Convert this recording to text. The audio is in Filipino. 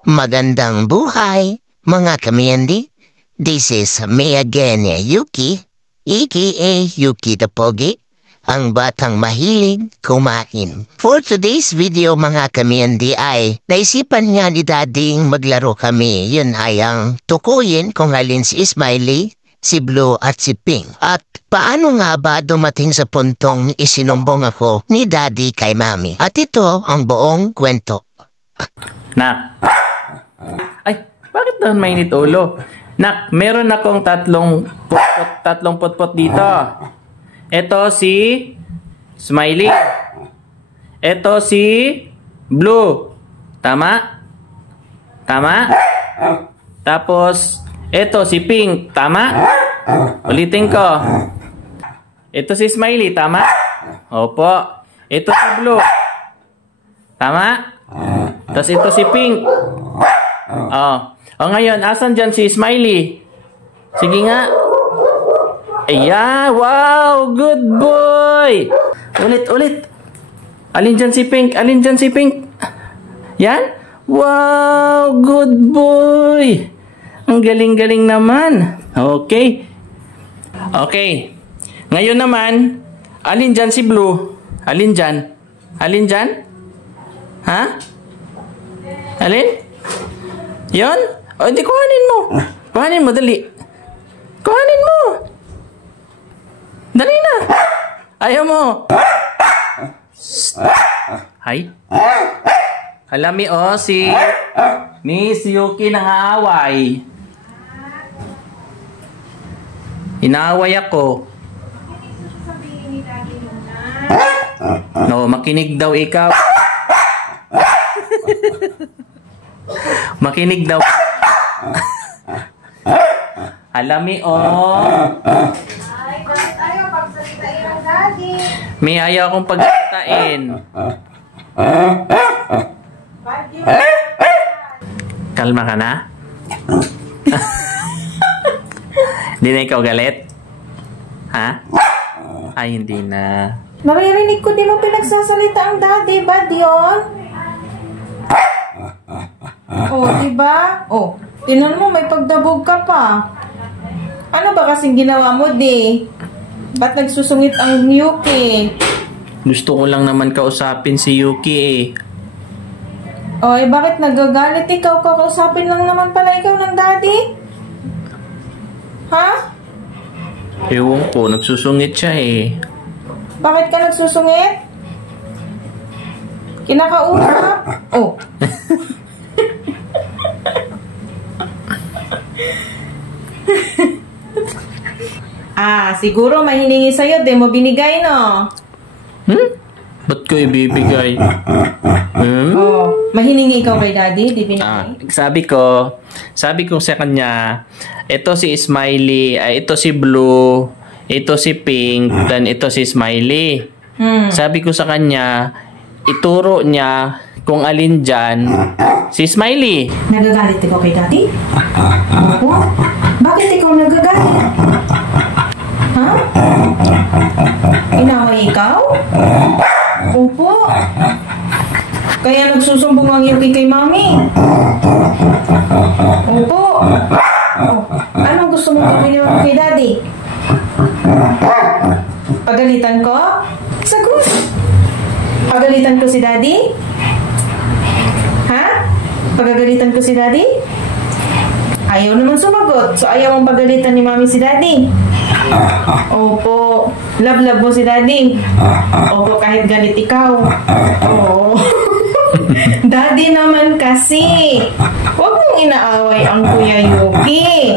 Magandang buhay, mga kamyendi. This is me again, Yuki, aka Yuki the Pogi, ang batang mahilig kumain. For today's video, mga kamyendi, ay naisipan nga ni Dading maglaro kami. Yun ay ang tukuyin kung alin si Smiley, si Blue at si Pink. At paano nga ba dumating sa puntong isinumbong ako ni Daddy kay Mami? At ito ang buong kwento. Nak. Ay, bakit daw mainit ulo? Nak, meron akong tatlong potpot dito. Ito si Smiley. Ito si Blue. Tama? Tama? Tapos, ito si Pink. Tama? Ulitin ko. Ito si Smiley. Tama? Opo. Ito si Blue. Tama? Tapos ito si Pink. O ngayon, asan dyan si Smiley? Sige nga. Ayan, wow, good boy. Ulit. Alin dyan si Pink? Alin dyan si Pink? Yan? Wow, good boy. Ang galing-galing naman. Okay. Ngayon naman, alin dyan si Blue? Alin dyan? Alin dyan? Ha? Alin? Yon? O, hindi, kuhanin mo. Kuhanin mo, dali. Kuhanin mo. Dali na. Ayaw mo. Hay. Alami, si Miss Yuki nangaaway. Inaaway ako. No, makinig daw ikaw. Makinig daw. Alami, Ay, bakit ayaw pagsalitain ang daddy? May ayaw akong pagsatain. Kalma ka na? Hindi na ikaw galit? Ha? Ay, hindi na. Naririnig ko di mo pinagsasalita ang daddy. Bad yun? Diba? Tinan mo, may pagdabog ka pa. Ano ba kasing ginawa mo, di? Ba't nagsusungit ang Yuki? Gusto ko lang naman kausapin si Yuki Bakit nagagalit ikaw? Kakausapin lang naman pala ikaw ng daddy? Ha? Ewan ko, nagsusungit siya Bakit ka nagsusungit? Kinakausap? Siguro may hiningi sa'yo, di mo binigay, no? Ba't ko ibibigay? May hiningi ikaw kay daddy, di binigay? Sabi ko sa kanya, ito si Smiley, ito si Blue, ito si Pink, then ito si Smiley. Sabi ko sa kanya, ituro niya kung alin dyan si Smiley. Nagagalit ikaw kay daddy? Opo? Bakit ikaw nagagalit? Ha? Inaway ikaw? Opo. Kaya nagsusumbong ang Yuki kay mami? Opo. Anong gusto mong gawin kay daddy? Pagalitan ko? Sagot. Pagalitan ko si daddy? Ha? Pagagalitan ko si daddy? Ayaw naman sumagot. So ayaw mong pagalitan ni mami si daddy? Opo. Love mo si daddy? Opo, kahit galit ikaw. Oo. Daddy naman kasi. Huwag mong inaaway ang Kuya Yuki.